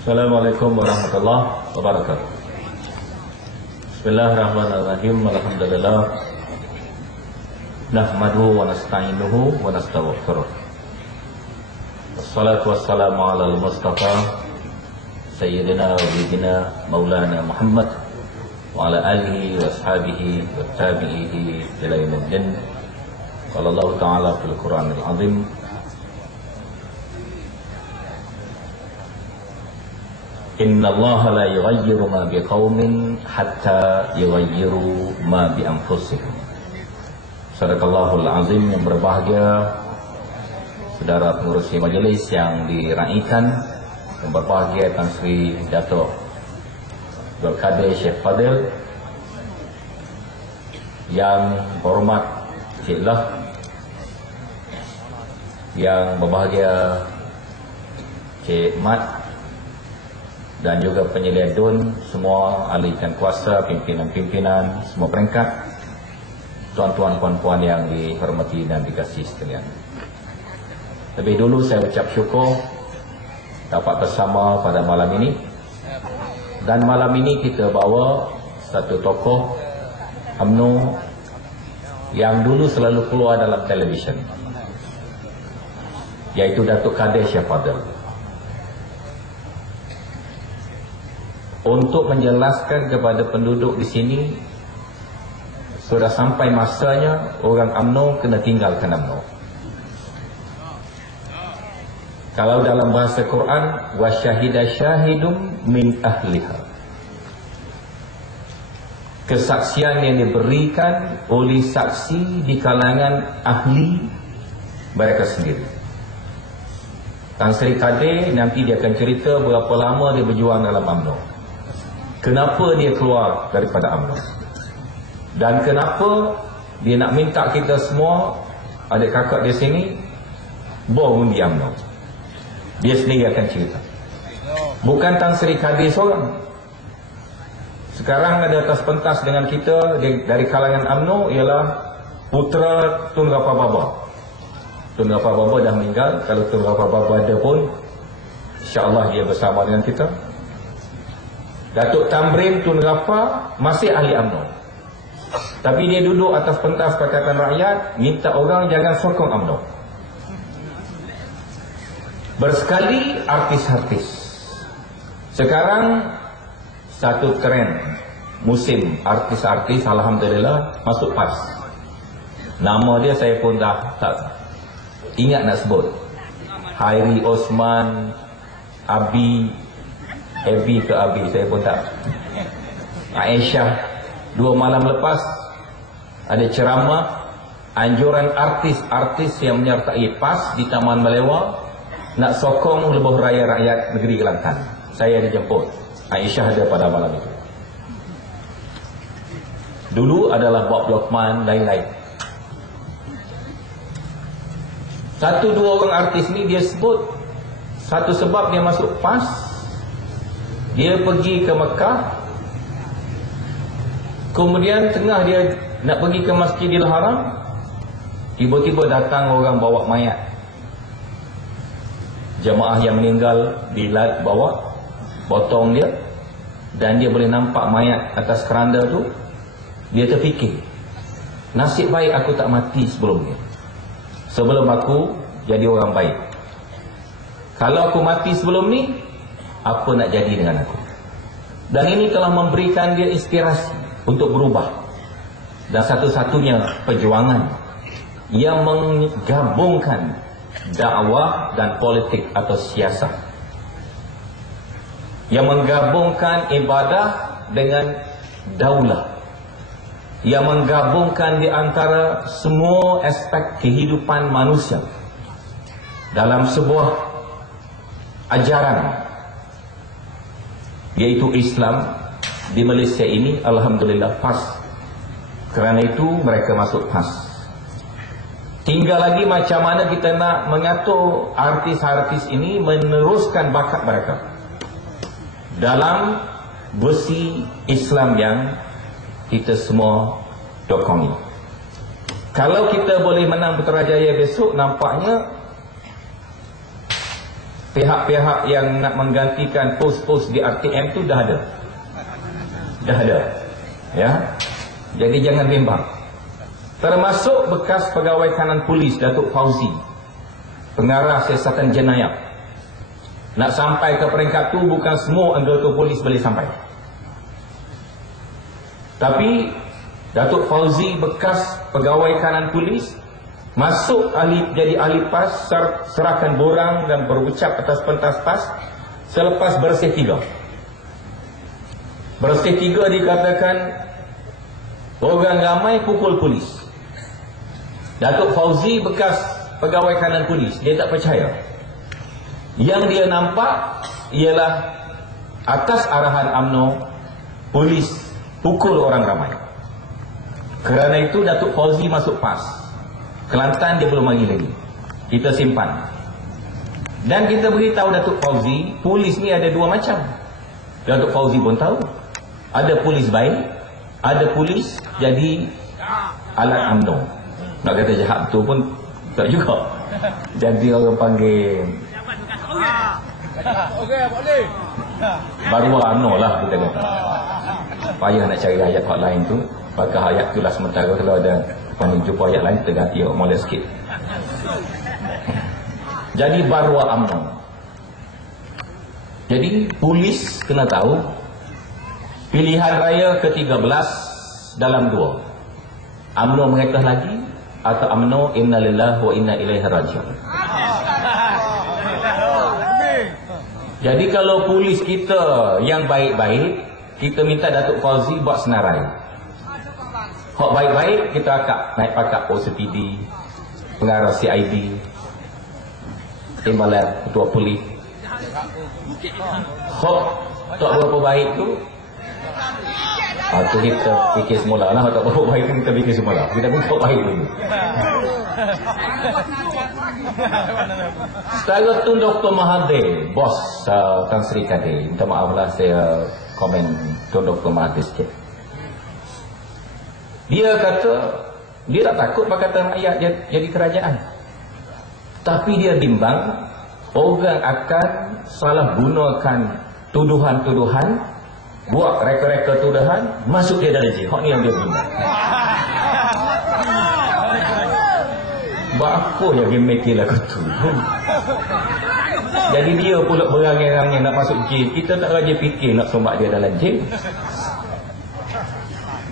Assalamualaikum warahmatullahi wabarakatuh. Bismillahirrahmanirrahim. Alhamdulillah. Nahmaduhu wa nasta'inuhu wa nastaghfiruh. Wassalatu wassalamu ala al-Mustafa Sayyidina wa Bidina Maulana Muhammad wa ala alihi wa ashabihi wa tabi'ihi ila yaumiddin. Qala Allah Ta'ala fil Qur'anil Azim, Inna Allah la yughayyiru ma biqaumin hatta yughayyiru ma bi anfusihim. Sadaqallahul azim. Yang berbahagia saudara pengurusi majlis yang diraikan, yang berbahagia Tan Sri Dato' Abdul Qadir Syekh Fadil, yang berhormat Cik Lah, yang berbahagia Cik Mat, dan juga penyelidik DUN, semua ahli dan kuasa, pimpinan-pimpinan, semua peringkat, tuan-tuan, puan-puan yang dihormati dan dikasihi sekalian. Lebih dulu saya ucap syukur dapat bersama pada malam ini. Dan malam ini kita bawa satu tokoh UMNO yang dulu selalu keluar dalam televisyen, iaitu Datuk Qadir Syekh Fadil, untuk menjelaskan kepada penduduk di sini sudah sampai masanya orang UMNO kena tinggalkan UMNO. Kalau dalam bahasa Quran, wa syahida syahidum min ahliha, kesaksian yang diberikan oleh saksi di kalangan ahli mereka sendiri. Tan Sri Qadir nanti dia akan cerita berapa lama dia berjuang dalam UMNO, kenapa dia keluar daripada UMNO, dan kenapa dia nak minta kita semua, adik kakak dia sini, borong di UMNO. Dia sendiri akan cerita. Bukan Tan Sri Qadir seorang. Sekarang ada atas pentas dengan kita dari kalangan UMNO ialah putera Tun Gafar Baba. Tun Gafar Baba dah meninggal. Kalau Tun Gafar Baba ada pun, insya-Allah dia bersama dengan kita. Datuk Tamrin Tun Gafar masih ahli UMNO, tapi dia duduk atas pentas Pakatan Rakyat minta orang jangan sokong UMNO. Bersekali artis-artis. Sekarang satu trend musim artis-artis, alhamdulillah masuk PAS. Nama dia saya pun dah tak ingat nak sebut. Hairi Osman, Abi ke Abi, saya pun tak. Aisyah. 2 malam lepas ada ceramah anjuran artis-artis yang menyertai PAS di Taman Malewa nak sokong lebuh raya rakyat negeri Kelantan. Saya dijemput, Aisyah ada pada malam itu. Dulu adalah Bob Lokman, lain-lain. 1-2 orang artis ni dia sebut satu sebab dia masuk PAS. Dia pergi ke Mekah, kemudian tengah dia nak pergi ke Masjidil Haram, tiba-tiba datang orang bawa mayat jemaah yang meninggal, bawa potong dia, dan dia boleh nampak mayat atas keranda tu. Dia terfikir, nasib baik aku tak mati sebelum ni, sebelum aku jadi orang baik. Kalau aku mati sebelum ni, apa nak jadi dengan aku? Dan ini telah memberikan dia inspirasi untuk berubah. Dan satu-satunya perjuangan yang menggabungkan dakwah dan politik atau siasat, yang menggabungkan ibadah dengan daulah, yang menggabungkan di antara semua aspek kehidupan manusia dalam sebuah ajaran, yaitu Islam. Di Malaysia ini alhamdulillah PAS. Kerana itu mereka masuk PAS. Tinggal lagi macam mana kita nak mengatur artis-artis ini meneruskan bakat mereka dalam besi Islam yang kita semua dokongi. Kalau kita boleh menang Putrajaya besok, nampaknya pihak-pihak yang nak menggantikan pos-pos di RTM tu dah ada. Ya. Jadi jangan bimbang. Termasuk bekas pegawai kanan polis Datuk Fauzi, pengarah siasatan jenayah. Nak sampai ke peringkat tu bukan semua anggota polis boleh sampai. Tapi Datuk Fauzi bekas pegawai kanan polis masuk jadi ahli PAS, serahkan borang dan berucap atas pentas PAS selepas bersih 3. Bersih 3 dikatakan orang ramai pukul polis. Datuk Fauzi bekas pegawai kanan polis, dia tak percaya. Yang dia nampak ialah atas arahan UMNO polis pukul orang ramai. Kerana itu Datuk Fauzi masuk PAS. Kelantan dia belum bagi lagi. Kita simpan. Dan kita beritahu Datuk Fauzi, polis ni ada 2 macam. Datuk Fauzi pun tahu. Ada polis baik, ada polis jadi alat UMNO. Nak kata jahat betul pun tak juga. Jadi orang panggil baru UMNO lah kita kata. Payah nak cari ayat lain tu. Pakai ayat tu lah sementara. Kalau ada jumpa ayat lain kita ganti molek sikit. Jadi barwa UMNO. Jadi polis kena tahu pilihan raya ke-13 dalam 2. UMNO mengetah lagi atau UMNO inna lillahi wa inna ilaihi raji'un. Jadi kalau polis kita yang baik-baik, kita minta Datuk Fauzi buat senarai. Hak baik-baik kita akak naik pakak OCPD, pengarah CID, timbalan ketua polis. Hak tak berapa baik tu, tu kita fikir semula lah. Tak berapa baik tu kita fikir semula. Kita buka baik dulu. Setara tu Dr. Mahathir, bos Tan Sri Kadir. Minta maaf lah saya komen Tun Dr. Mahathir sikit. Dia kata dia tak takut Pakatan Rakyat jadi kerajaan. Tapi dia bimbang orang akan salah gunakan tuduhan-tuduhan, buat reka-reka tuduhan, masuk dia dalam jail. Hak ni yang dia bimbang. Buat apa yang dia mikir lagu tu? Jadi dia pula berangai-angai nak masuk jail. Kita tak raja fikir nak sombak dia dalam jail.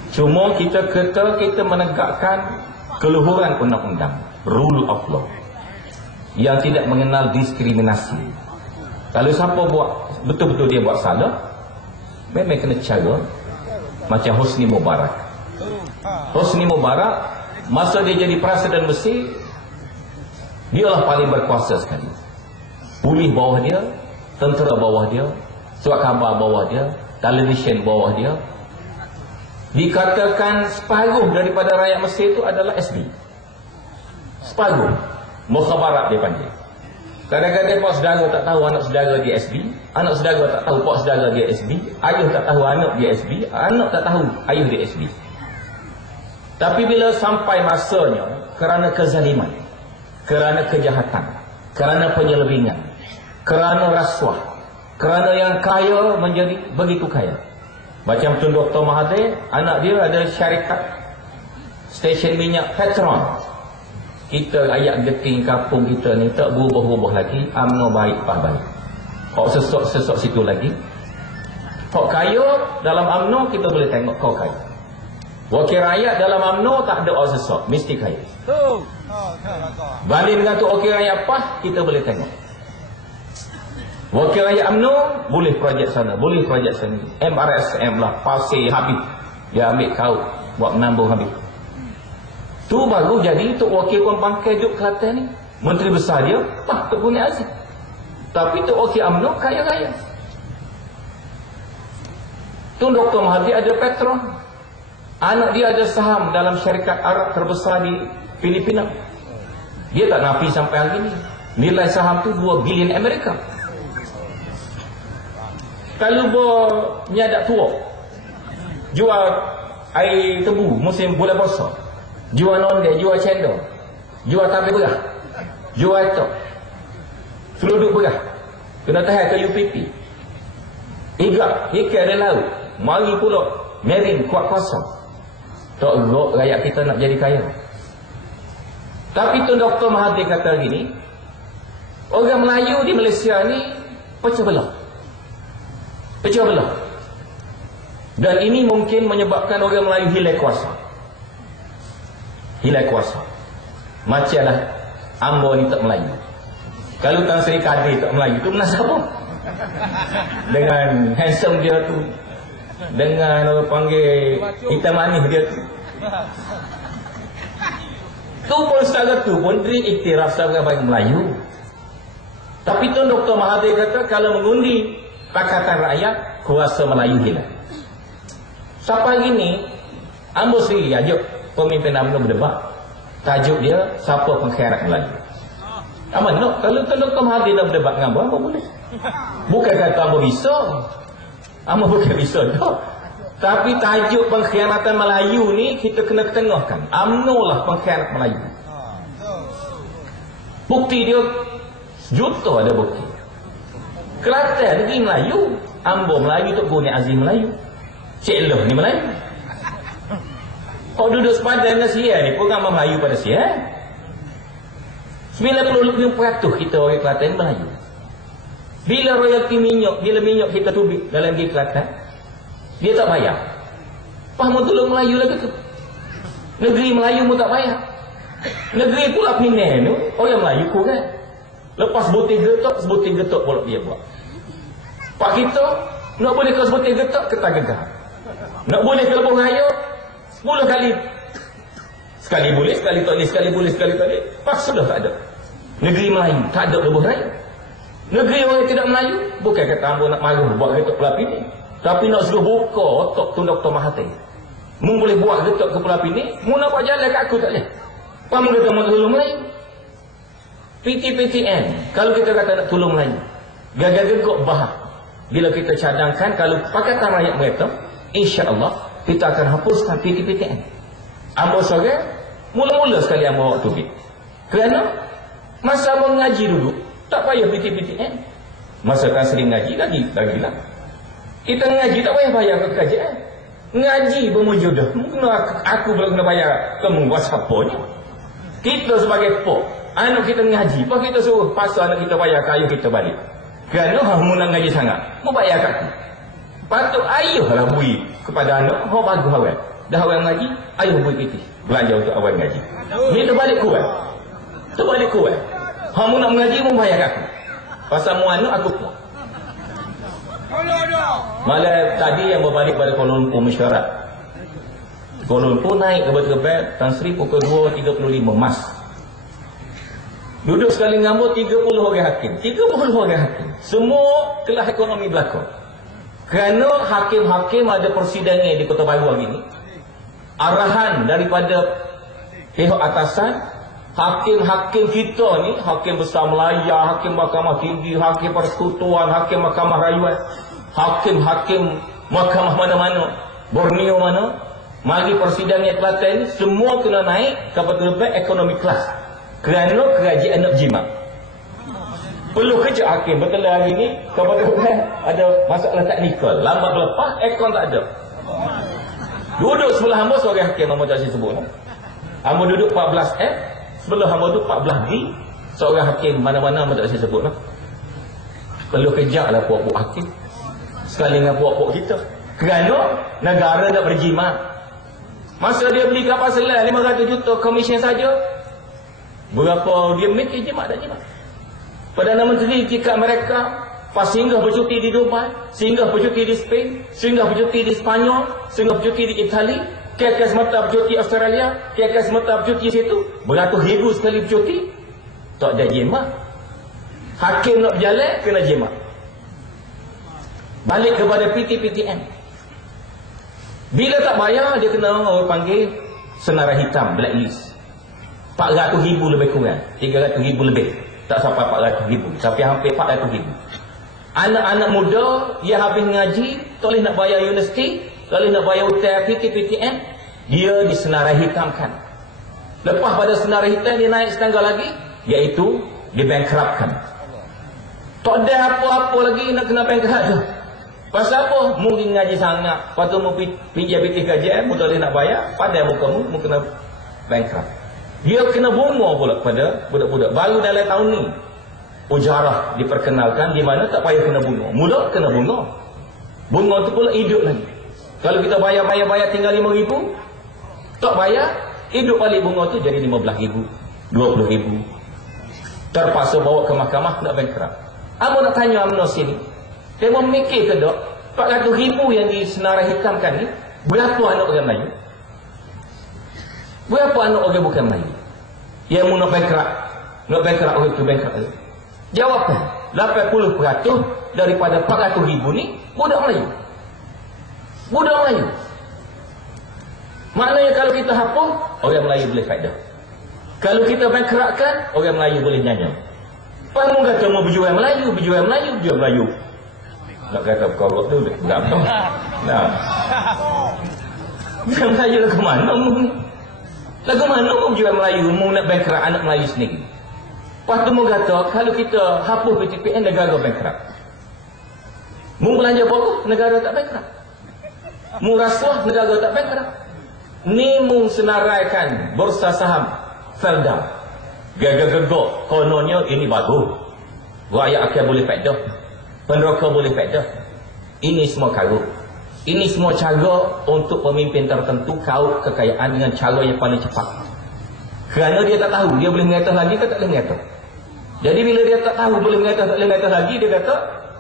Cuma kita menegakkan keluhuran undang-undang, rule of law, yang tidak mengenal diskriminasi. Kalau siapa buat betul-betul dia buat salah, memang kena cara. Macam Hosni Mubarak. Hosni Mubarak masa dia jadi Presiden Mesir, dialah paling berkuasa sekali. Polis bawah dia, tentera bawah dia, surat khabar bawah dia, televisyen bawah dia. Dikatakan separuh daripada rakyat Mesir itu adalah SB. Separuh. Mukhabarat dia panggil. Kadang-kadang pak saudara tak tahu anak saudara dia SB, anak saudara tak tahu pak saudara dia SB, ayah tak tahu anak dia SB, anak tak tahu ayah dia SB. Tapi bila sampai masanya, kerana kezaliman, kerana kejahatan, kerana penyelewengan, kerana rasuah, kerana yang kaya menjadi begitu kaya. Macam Tun Dr. Mahathir, anak dia ada syarikat stesen minyak Petron. Kita ayat geting kampung kita ni tak berubah-ubah lagi. UMNO baik, PAS baik. Hak sesok situ lagi. Hak kaya dalam UMNO kita boleh tengok kau kaya. Wakil rakyat dalam UMNO tak ada orang sesok, mesti kaya. Banding dengan tu wakil rakyat PAS, kita boleh tengok. Wakil rakyat UMNO boleh projek sana, boleh projek sana. MRSM lah, pasir habis. Dia ambil kaut, buat menambung habis. Tu baru jadi Tok Wakil Puan Bangkai duduk Kelantan ni. Menteri besar dia, Tok Buni Aziz. Tapi Tok Wakil UMNO kaya-kaya. Tun Dr. Mahathir ada Petron. Anak dia ada saham dalam syarikat Arab terbesar di Filipina. Dia tak nafi sampai hari ni. Nilai saham tu 2 bilion Amerika. Kalau nyadak tua, jual air tebu musim bulan puasa, jual nonde, jual cendol, jual tape berah, jual itu, seluduk berah, Kena tahan ke UPP. Igak, ikan ada laut. Mari pula marine kuat kuasa. Tak erok rakyat kita nak jadi kaya. Tapi Tun Dr. Mahathir kata gini, orang Melayu di Malaysia ni pecah belah. Pecah belah. Dan ini mungkin menyebabkan orang Melayu hilang kuasa. Hilang kuasa. Macamlah Ambo ni tak Melayu. Kalau Tan Sri Kadir tak Melayu, tu menang siapa? Dengan handsome dia tu, dengan orang panggil hitam manis dia tu. Tu pun secara tu pun dia iktiraf sebagai bagi Melayu. Tapi Tun Dr. Mahathir kata kalau mengundi Pakatan Rakyat, kuasa Melayu hilang. Sampai gini Ambo sendiri ajak pemimpin UMNO berdebat. Tajuk dia, siapa pengkhianat Melayu. Aman no, kalau Tun Dr. Mahathir nak berdebat dengan Ambo boleh. Bukan kata Ambo bisa. Ambo bukan bisa tak. Tapi tajuk pengkhianatan Melayu ni kita kena ketengahkan. UMNO lah pengkhianat Melayu. Bukti dia juta ada bukti. Kelantan negeri Melayu, Ambo Melayu, Tok Guni Azim Melayu, Cik Loh ni Melayu. Kau duduk sepadan dengan Sia ni pun gambar Melayu pada Sia. 95% kita orang Kelantan Melayu. Bila royalti minyak, bila minyak kita tubik dalam negeri Kelantan, dia tak bayar. Faham tolong Melayu lagi tu. Negeri Melayu pun tak bayar. Negeri pula Penang tu, orang Melayu kurang. Lepas sebutir getok pula dia buat. Pak kita, nak boleh ke sebutir getok, ketah gegar. Nak boleh ke Lebuh Raya, 10 kali. Sekali boleh, sekali tak boleh, sekali boleh, sekali tak boleh. Pas sudah tak ada. Negeri Melayu, tak ada Lebuh Raya. Negeri orang yang tidak Melayu, bukan kata Ambo nak malu buat getok Pulau Pinang. Tapi nak suruh buka otak Tun Dr. Mahathir. Mu boleh buat getok ke Pulau Pinang, mu nak buat jalan kat aku tak boleh. Apa mu kata mu nak tolong Melayu? PTPTN, kalau kita kata nak tolong Melayu, gagak-gagak bahak. Bila kita cadangkan, kalau Pakatan Rakyat mereka, insya-Allah kita akan hapuskan PTPTN. Ambo seorang, mula-mula sekali Ambo bawa tubik. Kerana masa Ambo mengaji dulu, tak payah PTPTN. Masa kan sering ngaji, lagilah. Kita ngaji tak payah bayar ke kerajaan. Ngaji bermujudah. Mungkin aku belum kena bayar kamu buat siapanya. Kita sebagai pok, anak kita ngaji, apa kita suruh pasal anak kita bayar kayu kita balik. Kerana kamu nak ngaji sangat, mau bayar kat aku. Patut ayuhlah bui kepada anak, kau bagus awal. Dah awal ngaji, ayuh bui kita belanja untuk awal ngaji. Ni terbalik kuat. Terbalik kuat. Kamu nak mengaji, mau bayar kat aku. Pasal mu anak aku pun. Malah tadi yang berbalik pada Kuala Lumpur mesyuarat. Kuala Lumpur naik ke Batu-Gebel Tan Sri pukul 2.35 Mas. Duduk sekali ngambut 30 orang hakim. 30 orang hakim. Semua kelas ekonomi berlaku. Kerana hakim-hakim ada persidangan di Kota Baru hari ini. Arahan daripada pihak atasan, hakim-hakim kita ni, hakim besar Melaya, hakim Mahkamah Tinggi, hakim Persekutuan, hakim Mahkamah Rayuan, hakim-hakim mahkamah mana-mana, Borneo mana, mari persidangan Kelantan ni semua kena naik ke Batu-Gebel ekonomi kelas. Kerana kerajaan nak jimat. Perlu kerja hakim. Betul lah hari ni ke Batu-Gebel ada masalah teknikal. Lambat berlepas, aircon tak ada. Duduk sebelah hamba seorang hakim, hamba tak sebut. Hamba duduk 14F, sebelah hamba tu 14B, seorang hakim mana-mana hamba tak sebut lah. Perlu kejap lah puak-puak hakim. Sekali dengan puak-puak kita. Kerana negara nak berjimat. Masa dia beli kapal selam 500 juta komisen saja, berapa dia make jimat tak jimat. Perdana Menteri jika mereka pas singgah bercuti di Dubai, singgah bercuti di Spain, singgah bercuti di Spanyol, singgah bercuti di Itali, kira-kira semata bercuti Australia, kira-kira semata bercuti situ, beratus ribu sekali bercuti, tak ada jimat. Hakim nak berjalan, kena jimat. Balik kepada PTPTN. Bila tak bayar, dia kena orang panggil senarai hitam, blacklist. 400 ribu lebih kurang, 300 ribu lebih. Tak sampai 400 ribu, tapi hampir 400 ribu. Anak-anak muda, dia habis ngaji, tak boleh nak bayar universiti, tak boleh nak bayar hotel PTPTN, dia disenarai hitamkan. Lepas pada senarai hitam, dia naik setangga lagi, iaitu dibankruptkan. Tak ada apa-apa lagi nak kena bankrupt tu. Pasal apa? Mungkin ngaji sangat. Lepas tu mu pinjam PT KJM, mu tak boleh nak bayar. Padahal muka mu kena bankrupt. Dia kena bunga pula pada budak-budak. Baru dalam tahun ni, ujarah diperkenalkan di mana tak payah kena bunga. Mula kena bunga. Bunga tu pula hidup lagi. Kalau kita bayar tinggal 5,000, tak bayar, hidup balik bunga tu jadi 15,000, 20,000. Terpaksa bawa ke mahkamah nak bankrupt. Apa nak tanya UMNO sini? Dia memikir ke tak? 400,000 yang disenarai hitamkan ni, berapa anak orang Melayu? Berapa anak orang bukan Melayu? Yang mau nak bankrupt orang tu bankrupt. Jawapan, 80% daripada 400,000 ni budak Melayu. Budak Melayu. Maknanya kalau kita hapus, orang Melayu boleh faedah. Kalau kita bankruptkan, orang Melayu boleh nyanyam. Faham kata mau berjual Melayu. Nak kata berkorok tu, tak apa. Nah. Orang Melayu lagu mana mu? Lagu mana mu berjual Melayu? Mu nak bankrupt anak Melayu sendiri. Lepas tu mu kata, kalau kita hapus PTPN, negara bankrupt. Mu belanja pokok, negara tak bankrupt. Mu rasuah, negara tak bankrupt. Ni mu senaraikan bursa saham Felda. Gagak-gagak, kononnya ini bagus. Rakyat akan boleh faedah. Peneraka boleh faedah. Ini semua karut. Ini semua cara untuk pemimpin tertentu kaut kekayaan dengan cara yang paling cepat. Kerana dia tak tahu, dia boleh mengatas lagi ke tak boleh mengatas. Jadi bila dia tak tahu boleh mengatas, tak boleh mengatas lagi, dia kata,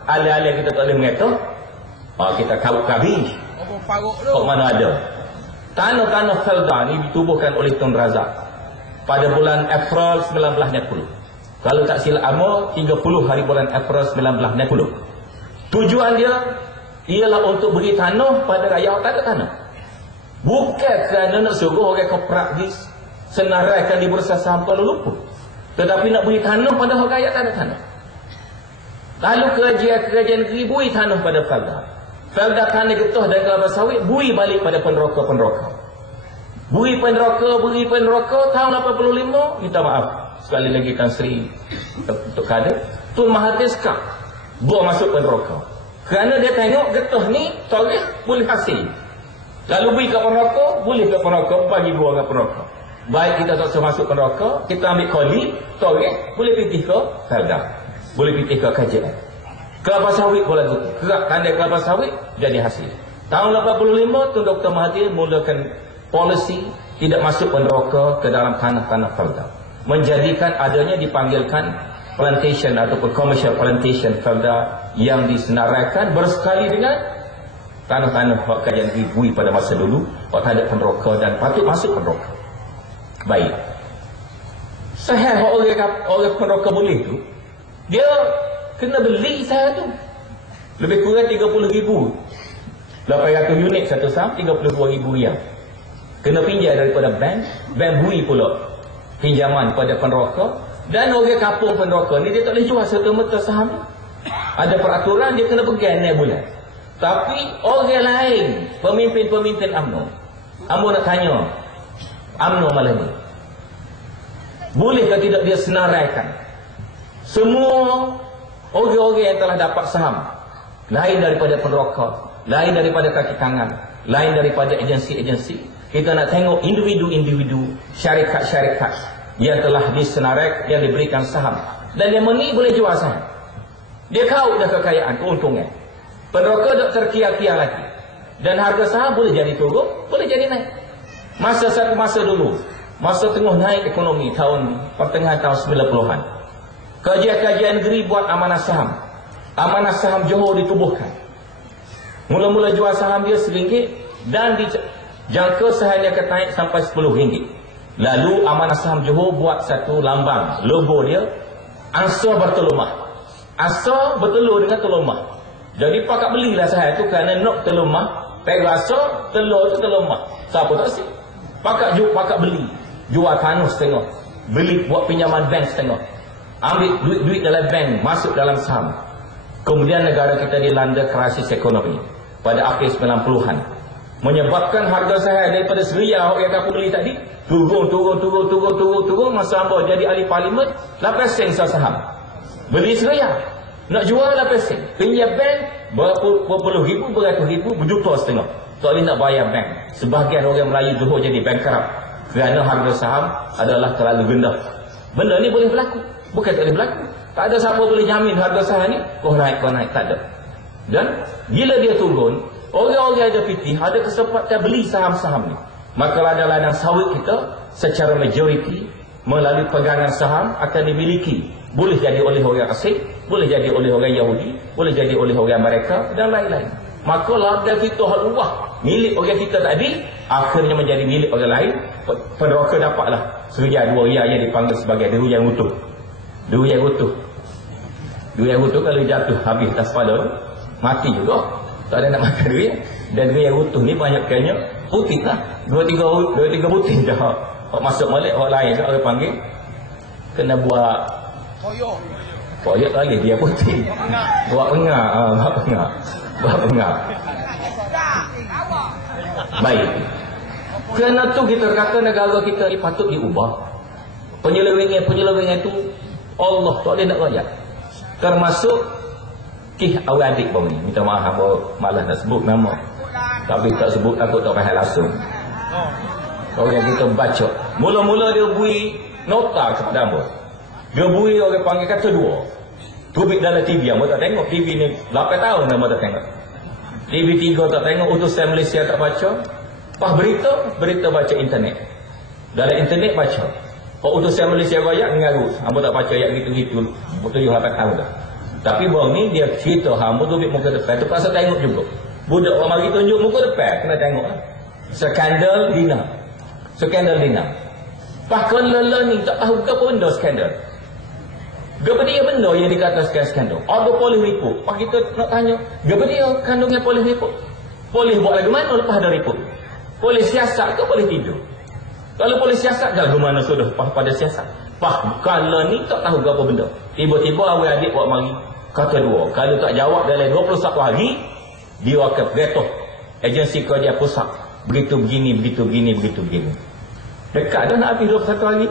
alih-alih kita tak boleh mengatas, kita kaut habis. Kok mana ada? Tanah-tanah Felda ni ditubuhkan oleh Tun Razak pada bulan April 1990. Kalau tak silap ama, 30 hari bulan April 1990. Tujuan dia ialah untuk beri tanah pada rakyat tak ada tanah. Bukan kerana nak suruh orang korporat senaraikan di bursa saham Kuala Lumpur, tetapi nak beri tanah pada orang rakyat tak ada tanah. Lalu kerajaan negeri beri tanah pada Felda. Felda tanah getah dan kelapa sawit beri balik pada peneroka-peneroka. Beri peneroka tahun 85, minta maaf sekali lagi Tan Sri untuk kader Tun Mahathir Skak buang masuk peneroka kerana dia tengok getah ni tarikh boleh hasil, lalu beri ke peneroka, boleh ke peneroka, bagi buang ke peneroka. Baik kita tak masuk peneroka, kita ambil koli tarikh boleh pergi ke Felda, boleh pergi ke KJM. Kelapa sawit pula tu, kerak tanda kelapa sawit jadi hasil. Tahun 85 Tun Dr. Mahathir mulakan polisi tidak masuk peneroka ke dalam tanah-tanah Felda, menjadikan adanya dipanggilkan plantation ataupun commercial plantation Felda yang disenaraikan bersekali dengan tanah-tanah waktu yang dibui pada masa dulu waktu ada peneroka dan patut masuk peneroka. Baik, sahih orang peneroka boleh tu, dia kena beli sahih tu lebih kurang 30,000, 800 unit satu saham, 32,000 riyal. Kena pinjam daripada bank bui pula pinjaman pada peneroka. Dan orang kapung peneroka ni dia tak boleh jual serta-merta saham ni. Ada peraturan dia kena pegang ni bulan. Tapi orang lain, pemimpin-pemimpin UMNO, Ambo nak tanya UMNO malam ni, bolehkah tidak dia senaraikan semua orang-orang yang telah dapat saham, lain daripada peneroka, lain daripada kaki tangan, lain daripada agensi-agensi, kita nak tengok individu-individu, syarikat-syarikat yang telah disenarai, yang diberikan saham, dan yang ni boleh jual saham. Dia kau dah kekayaan, keuntungan. Peneroka tak terkia-kia lagi, dan harga saham boleh jadi turun, boleh jadi naik. Satu masa dulu, masa tengah naik ekonomi tahun pertengahan tahun 90-an, kajian-kajian negeri buat amanah saham. Amanah saham Johor ditubuhkan. Mula-mula jual saham dia RM1 dan dijangka sahanya akan naik sampai RM10. Lalu Amanah Saham Johor buat satu lambang, logo dia Ansar bertelumah. Ansar bertelur dengan telumah. Jadi pakat belilah saya tu kerana nak telumah, pegang asar, telur tu telumah. Siapa tak sih? Pakat beli, jual tanah setengah, beli buat pinjaman bank setengah, ambil duit dalam bank masuk dalam saham. Kemudian negara kita dilanda krisis ekonomi pada akhir 90-an, menyebabkan harga saham daripada RM1 yang aku beli tadi turun. Masa hamba jadi ahli parlimen 8 sen saham, beli RM1. Nak jual lah pesen. Pinjam bank berpuluh ribu, beratus ribu, berjuta setengah. Tak boleh nak bayar bank. Sebahagian orang Melayu Johor jadi bankrupt kerana harga saham adalah terlalu rendah. Benda ni boleh berlaku. Bukan tak boleh berlaku. Tak ada siapa boleh jamin harga saham ni kau naik, tak ada. Dan bila dia turun, orang-orang ada PT ada kesempatan beli saham-saham ni. Maka ladang-ladang sawit kita secara majoriti melalui pegangan saham akan dimiliki. Boleh jadi oleh orang asing, boleh jadi oleh orang Yahudi, boleh jadi oleh orang Amerika dan lain-lain. Maka ladang kita luah milik orang kita tadi akhirnya menjadi milik orang lain. Penderoka dapatlah serujan 2 riyal yang dipanggil sebagai derujan utuh. Derujan utuh. Derujan utuh kalau jatuh habis atas kepala mati juga. Tak ada nak makan duit. Dan derujan utuh ni banyak kayaknya putih lah. 2-3 putih je. Kalau masuk balik orang lain tu orang panggil kena buat koyok lagi dia putih. Buat pengak. Buat pengak. Baik. Kerana tu kita kata negara kita ni patut diubah. Penyelewengan tu Allah tak boleh nak rakyat. Termasuk Kih awal adik bang ni. Minta maaf hamba malas nak sebut nama. Tapi tak sebut takut tak faham langsung. Orang kita baca. Mula-mula dia beri nota kepada hamba. Dia beri orang panggil kata 2. Tubik dalam TV. Hamba tak tengok TV ni 8 tahun hamba tak tengok. TV 3 tak tengok. Utusan Malaysia tak baca. Pas berita baca internet. Dalam internet baca. Kalau utusan Malaysia rakyat mengarut. Hamba tak baca ayat gitu-gitu 7-8 tahun dah. Tapi bang ni dia cerita hamba tubik muka depan tu pasal tengok juga. Budak orang mari tunjuk muka depan kena tengok lah. Skandal Dina. Bahkan lala ni tak tahu ke apa benda skandal. Gapa dia benda yang dikatakan skandal. Ada polis report. Pak kita nak tanya, gapa dia kandungnya polis report? Polis buat lagu mana lepas ada report? Polis siasat ke polis tidur? Kalau polis siasat lagu mana sudah pada siasat? Pak kalau ni tak tahu apa benda. Tiba-tiba awak adik buat mari kata 2. Kalau tak jawab dalam 21 hari dia akan beratuh agensi kerja pusat. Begitu begini. Dekat dah nak habis 21 hari.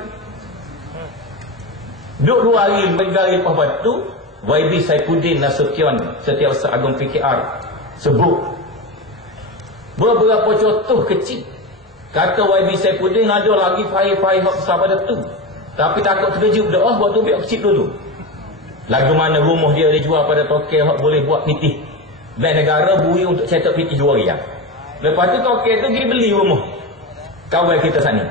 2 hari bergari lepas batu YB Saifuddin Nasution Setiausaha Agung PKR sebut beberapa contoh kecil. Kata YB Saifuddin ada lagi file-file hak besar pada tu. Tapi takut terkejut dah buat tu biar kecil dulu. Lagu mana rumah dia dijual pada tokel hak boleh buat pitih. Bank negara bui untuk cetak pitih 2 riyal. Lepas tu tokel tu pergi beli rumah kawan kita sana.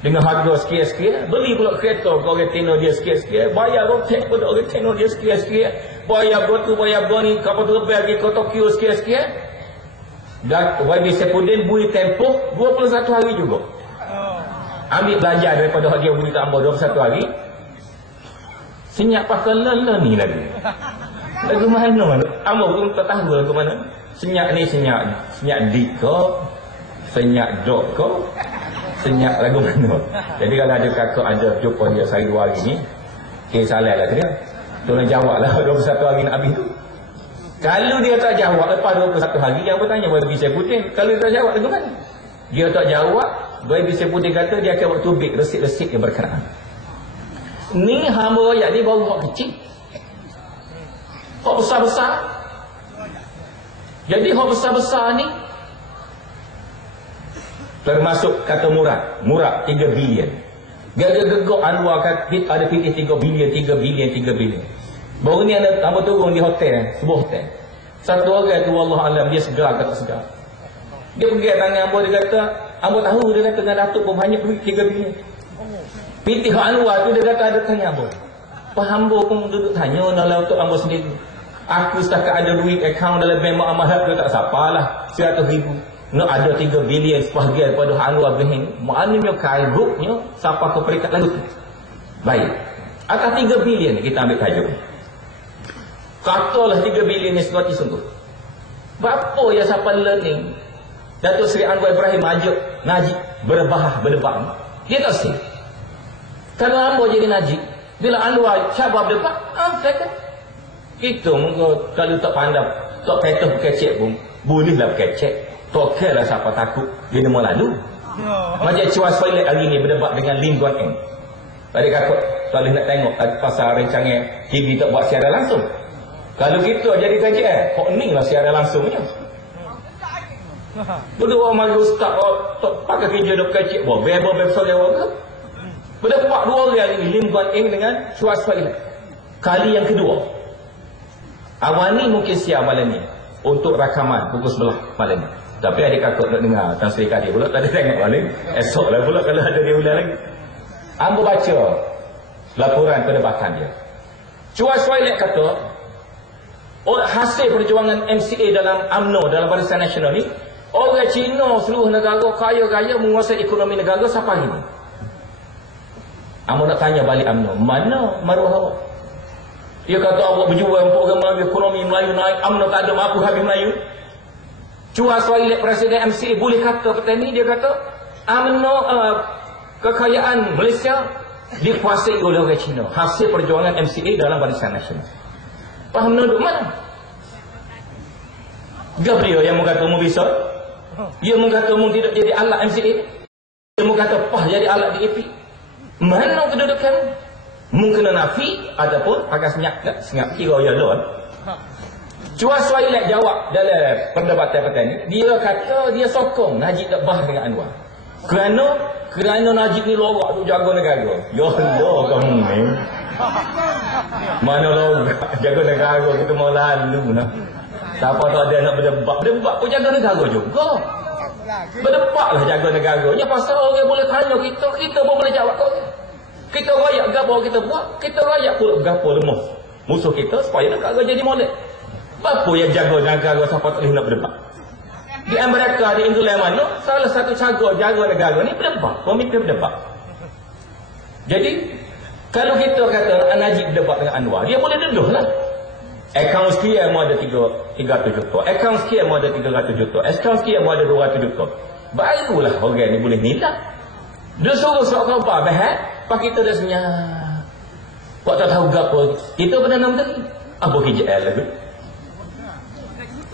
Dengan harga sekian-sekian, beli pula kereta kau orang tenor dia sekian-sekian, bayar rotek pada orang tenor dia sekian-sekian, bayar gotu, bayar goni, kapal terbang pergi ke Tokyo sekian-sekian. Dan YB Saifuddin bui tempoh 21 hari juga. Ambil belajar daripada hak dia beri tambah 21 hari. Senyap pakai lala ni lagi. Lagu mana? Amba pun tak tahu lagu mana. Senyap ni senyap dik ke? Senyap dok ke? Senyap lagu mana? Jadi kalau ada kakak ada jumpa dia saya 2 hari ni, salah lah dia. Tolong jawab lah 21 hari nak habis tu. Kalau dia tak jawab lepas 21 hari, yang bertanya YB Saifuddin. Kalau dia tak jawab lagu mana? Dia tak jawab, YB Saifuddin kata dia akan buat tubik resit-resit yang berkenaan. Ni hamba rakyat ni baru hak kecil. Hak besar-besar. Jadi hak besar-besar ni termasuk kata murad 3 bilion. Gegok Anwar kata ada fikir 3 bilion. Baru ni ada hamba turun di hotel, sebuah hotel. Satu orang tu wallah alam dia segar kata segar. Dia pergi tangan hamba, dia kata hamba tahu dia kata dengan Datuk pun banyak duit 3 bilion. Pitih Anwar tu dia kata ada tanya hamba. Apa hamba pun duduk tanya dalam untuk hamba sendiri. Aku setakat ada duit akaun dalam bank Muamalat tu tak sapalah 100,000. Nak ada 3 bilion sebahagian pada Anwar Ibrahim. Maknanya kairuknya siapa ke peringkat lalu tu. Baik. Atas 3 bilion kita ambil tajuk. Katalah 3 bilion ni sekali sungguh. Berapa yang siapa learning? Datuk Seri Anwar Ibrahim ajak Najib berdebat. Dia tak sih. Kalau hamba jadi Najib, bila Anwar cabar berdebat, kan? Itu mungkin kalau tak pandai, tak petuh berkecek pun, bolehlah berkecek. Tak kira siapa takut, dia nama lalu. Macam Cuas Toilet hari ni berdebat dengan Lim Guan Eng. Tadi kakak, kalau nak tengok pasal rancangan TV tak buat siaran langsung. Kalau kita jadi KJL, kok ni lah siaran langsungnya. Berdua mari ustaz tak pakai kerja dok kecil, bebo besar dia ke? Berdapat dua orang ni Lim Guan Eng dengan Chua Swai Lek. Kali yang kedua. Awal ni mungkin siap malam ni untuk rakaman pukul 11 malam ni. Tapi adik kakak nak dengar Tan Sri Kadi pula tak ada tengok malam. Esok lah pula kalau ada dia ulang lagi. Ambo baca laporan perdebatan dia. Chua Swai Lek kata, hasil perjuangan MCA dalam UMNO, dalam Barisan Nasional ni, orang Cina seluruh negara kaya-kaya menguasai ekonomi negara sampai ini. Ambo nak tanya balik UMNO, mana maruah awak? Dia kata awak berjuang untuk agama Melayu, ekonomi Melayu naik, UMNO tak ada mampu habis Melayu. Chua Swai Lek Presiden MCA boleh kata petani, dia kata UMNO kekayaan Malaysia dikuasai oleh orang Cina. Hasil perjuangan MCA dalam Barisan Nasional. Faham duduk mana? Gabriel yang mengata mu bisa, dia mengata mu tidak jadi alat MCA, dia mengata PAH jadi alat DAP. Mana kedudukan? Mungkin nafi ataupun agak senyap kira ya lon. Chua Swai Lek jawab dalam perdebatan petani, dia kata dia sokong Najib tak bah dengan Anwar. Kerana Najib ni lorak tu jaga negara. Ya Allah kamu ni. Mana lorak jaga negara kita mau lalu nah. Siapa tak ada nak berdebat pun jaga negara juga. Berdebatlah jaga negaranya pasal orang boleh tanya kita pun boleh jawab kau. Kita rakyat gapo kita buat, kita rakyat pula gapo lemah musuh kita supaya negara jadi molek. Apa yang jaga negara siapa tak boleh nak berdebat? Di Amerika, di England mana, salah satu cara jaga negara ni berdebat, pemimpin berdebat. Jadi, kalau kita kata Najib berdebat dengan Anwar, dia boleh deduh lah. Akaun sekian mau ada 300 juta, akaun sekian mau ada 300 juta, akaun sekian mau ada 200 juta. Barulah orang ni boleh nilai. Dia suruh surat khabar, pak kita dah senyap. Kok tak tahu gapo, kita Perdana Menteri. Apa KJL lagi?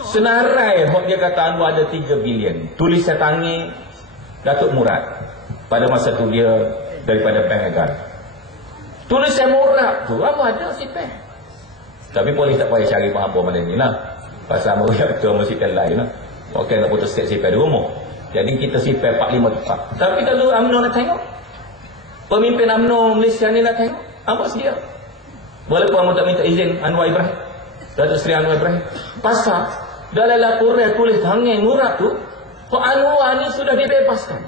Senarai hok dia kata Anwar ada 3 bilion. Tulisan tangan Datuk Murad. Pada masa tu dia daripada Bank Negara. Tulisan Murad tu apa ada sipeh. Tapi polis tak payah cari apa-apa pada ni lah. Pasal mereka betul mesti lain lah. Okey nak putus sipeh di rumah. Jadi kita sipeh 4-5 tempat. Tapi kalau UMNO nak tengok, pemimpin UMNO Malaysia ni nak tengok, apa sedia? Walaupun kamu tak minta izin Anwar Ibrahim, Datuk Seri Anwar Ibrahim. Pasal dalam laporan tulis tangan Murad tu, Pak Anwar ni sudah dibebaskan.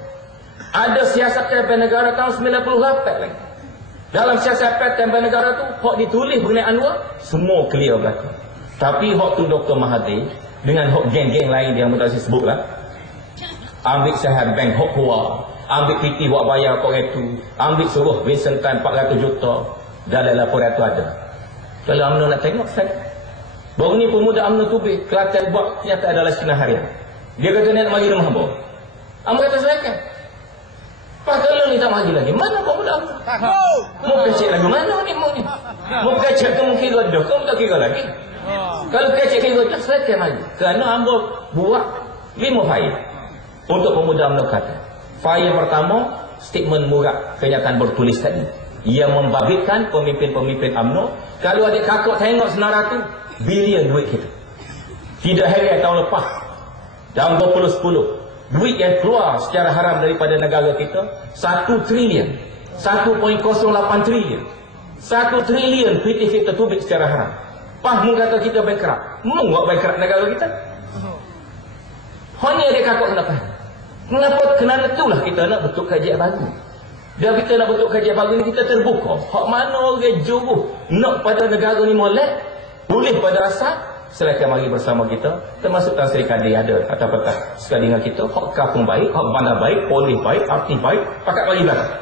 Ada siasat tempat negara tahun 98 lagi. Dalam siasat tempat negara tu, hak ditulis mengenai Anwar, semua clear belakang. Tapi hak tu Dr. Mahathir dengan hak geng-geng lain yang tak saya sebut lah, ambil saham bank hak keluar, ambil PT buat bayar kau itu, ambil suruh Vincent Tan 400 juta. Dalam laporan tu ada. Kalau UMNO nak tengok sekali. Baru ni pemuda UMNO Tubik Kelantan buat kenyataan adalah Sinar Harian. Dia kata dia nak mari rumah hamba. UMNO kata silakan. Pak kalau ni tak mari lagi, mana pemuda UMNO? Mau kecil lagu mana ni mau ni? Mau kecil tu mungkin dah, kamu tak kira lagi. Kalau kecil kira dah silakan mari. Kerana hamba buat 5 file untuk pemuda UMNO kata. File pertama, statement Murad kenyataan bertulis tadi. Ia membabitkan pemimpin-pemimpin UMNO. Kalau adik kakak tengok 900 bilion duit kita. Tidak heran tahun lepas, tahun 2010, duit yang keluar secara haram daripada negara kita 1 trilion, 1.08 trilion, 1 trilion PT kita tubik secara haram. Pah mu kata kita bankrupt. Mu buat bankrupt negara kita. Hanya adik kakak kenapa? Kenapa itulah kita nak bentuk kajian baru. Dan kita nak bentuk kajian baru ni, kita terbuka. Hak mana orang juruh nak pada negara ni molek, boleh pada rasa, silakan mari bersama kita. Termasuk Tan Sri Kadi ada atas petang sekali dengan kita. Hak kampung baik, hak bandar baik, polis baik, arti baik, pakat mari belakang.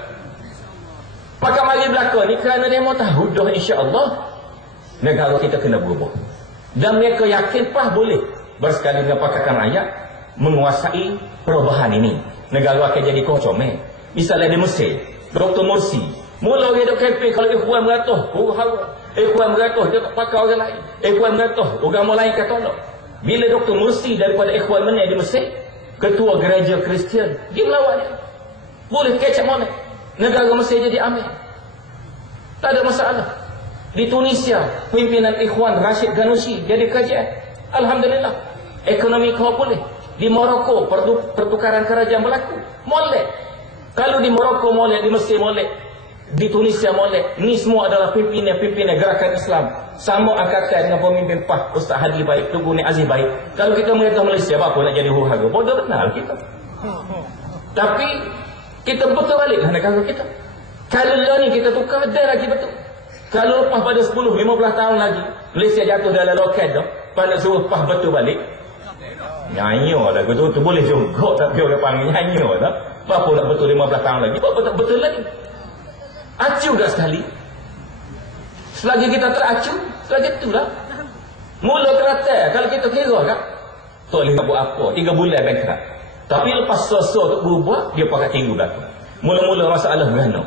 Pakat mari belakang ni kerana dia mau tahu dah insya-Allah negara kita kena berubah. Dan mereka yakin PAH boleh bersekali dengan Pakatan Rakyat menguasai perubahan ini. Negara akan jadi kocomel. Misalnya di Mesir, Dr. Morsi mula dia duk kempen kalau ikhwan meratuh, ikhwan meratuh dia tak pakai orang lain, ikhwan meratuh agama lain kata tolak. Bila Dr. Morsi daripada ikhwan mana di Mesir, ketua gereja Kristian, dia melawan dia. Boleh kecap mana negara Mesir jadi aman, tak ada masalah. Di Tunisia, pimpinan Ikhwan Rashid Ghannouchi jadi kajian. Alhamdulillah. Ekonomi kau pulih. Di Morocco, pertukaran kerajaan berlaku. Molek. Kalau di Morocco molek, di Mesir molek, di Tunisia molek. Ini semua adalah pimpinan gerakan Islam. Sama angkatan dengan pemimpin PAH, Ustaz Hadi baik, Tugu Ni Aziz baik. Kalau kita mengatakan Malaysia, apa nak jadi huru-hara? Bodoh benar kita. Tapi, kita betul balik lah negara kita. Kalau lah ni kita tukar, ada lagi betul. Kalau PAH pada 10-15 tahun lagi, Malaysia jatuh dalam loket dah, pada suruh PAH betul balik. Nyanyo lah, betul tu boleh juga, tapi orang panggil nyanyo lah. Apa nak betul 15 tahun lagi? Apa tak betul lagi? Acu dah sekali. Selagi kita teracu, selagi itulah. Mula kerata, kalau kita kira kan, tak boleh buat apa, 3 bulan bankrupt. Tapi lepas sosok untuk berubah, dia pakai 3 belakang. Mula-mula masalah beranak.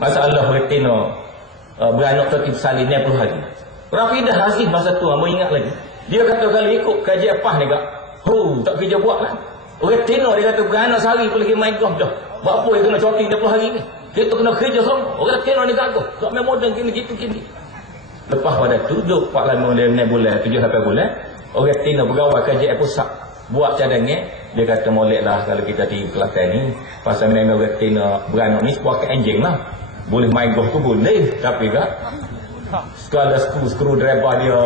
Masalah retina beranak tertib salin 60 hari. Rafidah Aziz masa tu, amba ingat lagi. Dia kata kalau ikut kajian PAH ni kak, tak kerja buat lah. Retina dia kata beranak sehari boleh pergi main golf dah. Buat apa dia kena cuti 60 hari ni? Dia tu kena kerja semua. Orang retina ni gagah. Tak main moden kini gitu kini. Lepas pada tu, duduk 4 lama dia bulan, 7-8 bulan. Orang retina bergawal kajian pusat. Buat cadangnya, dia kata molek lah kalau kita di Kelantan ni. Pasal memang orang retina beranak ni sebuah ke-enjing lah. Boleh main golf tu boleh. Tapi kak, segala screwdriver dia,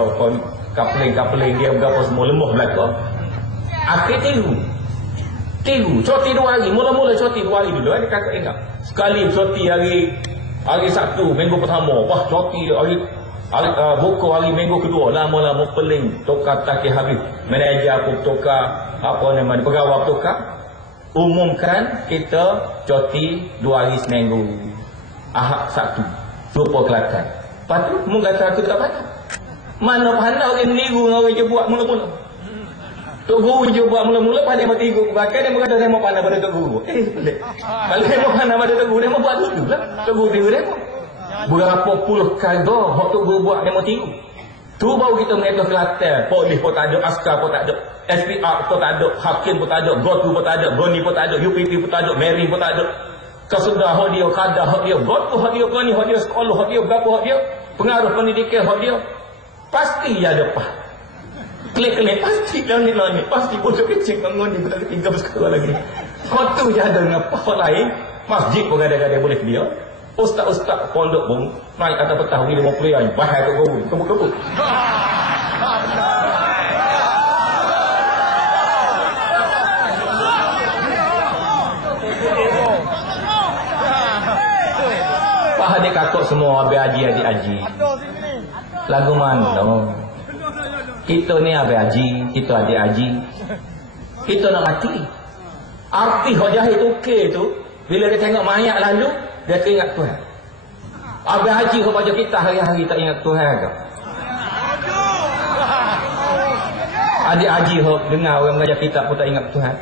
kapling dia berapa semua lemah belakang. Akhir tiru cuti 2 hari. Mula-mula cuti 2 hari dulu. Dia kakak ingat sekali cuti hari Sabtu minggu pertama, wah cuti hari buku hari minggu kedua, lama-lama peling tukar takhir habis. Manager pun tukar, apa nama pegawai tukar. Umumkan kita cuti 2 hari seminggu, Ahad Sabtu, jumpa Kelantan. Lepas tu mu kata aku tak pandai. Mana pandai orang meniru dengan orang je buat mula-mula. Tok Guru je buat mula-mula, pada dia mati guru bakal dia berkata dia mau pandai pada Tok Guru. Boleh. Kalau dia mau pandai pada Tok Guru, dia mau buat dulu lah. Tok Guru tiru dia mau. Berapa puluh kali hak Tok Guru buat dia mau tiru. Tu baru kita mengatakan Kelantan, polis pun tak ada, askar pun tak ada, SPR pun tak ada, hakim pun tak ada, GOTU pun tak ada, GONI pun tak ada, UPP pun tak ada, MERI pun tak ada. Kesudah hak dia, kadar hak dia, GOTU hak dia, GONI hak dia, sekolah hak dia, berapa hak dia, pengaruh pendidikan hak dia. Pasti ada PAH. Klik-klik pasti ni, pasti bodoh kecil bangun ni betul tinggal bersekolah lagi. Kau tu je ada dengan PAH lain, masjid pun kadang-kadang boleh dia. Ustaz-ustaz pondok pun naik atas petang bila mau kuliah, bahaya tu guru, kebut-kebut. PAH dia kakak semua habis haji. Lagu mana? Kita ni habis haji, kita adik haji. Kita nak mati. Artis hak jahil tu okey tu, bila dia tengok mayat lalu, dia teringat Tuhan. Habis haji hak baca kita hari-hari tak ingat Tuhan ke? Adik haji hak dengar orang mengajar kitab pun tak ingat Tuhan.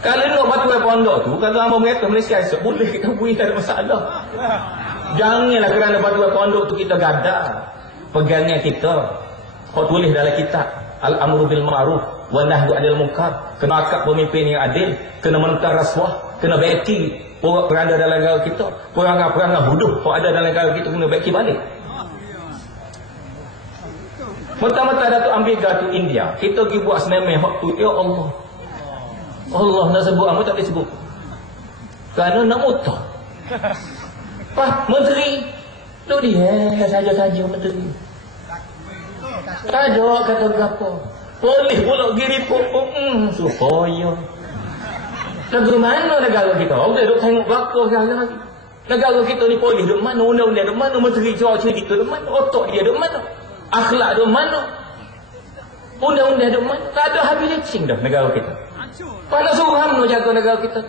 Kalau nak batu pondok tu, kalau hamba mengatakan Malaysia esok, boleh kita bui, tak ada masalah. Janganlah kerana batu pondok tu kita gadah. Pegangnya kita, kau tulis dalam kitab Al-Amru Bil Ma'ruf wa Nahyu 'anil Munkar. Kena akad pemimpin yang adil, kena menentang rasuah, kena baiki orang berada dalam negara kita, perangai-perangai huduh kau ada dalam negara kita, kena baiki balik. Mentah-mentah Datuk Ambega tu India, kita pergi buat senamai hak tu, ya Allah. Allah nak sebut, kamu tak boleh sebut. Kerana nak mutah. Pak Menteri tu dia saja-saja menteri. Tak ada kata berapa. Polis pula giri pun supaya. Negara mana negara kita? Orang duduk tengok belakang hari-hari. Negara kita ni polis duduk mana? Undang-undang duduk mana? Menteri cuaca kita duduk mana? Otak dia duduk mana? Akhlak duduk mana? Undang-undang duduk mana? Tak ada habis lecing dah negara kita. Pada suruh hamil jaga negara kita.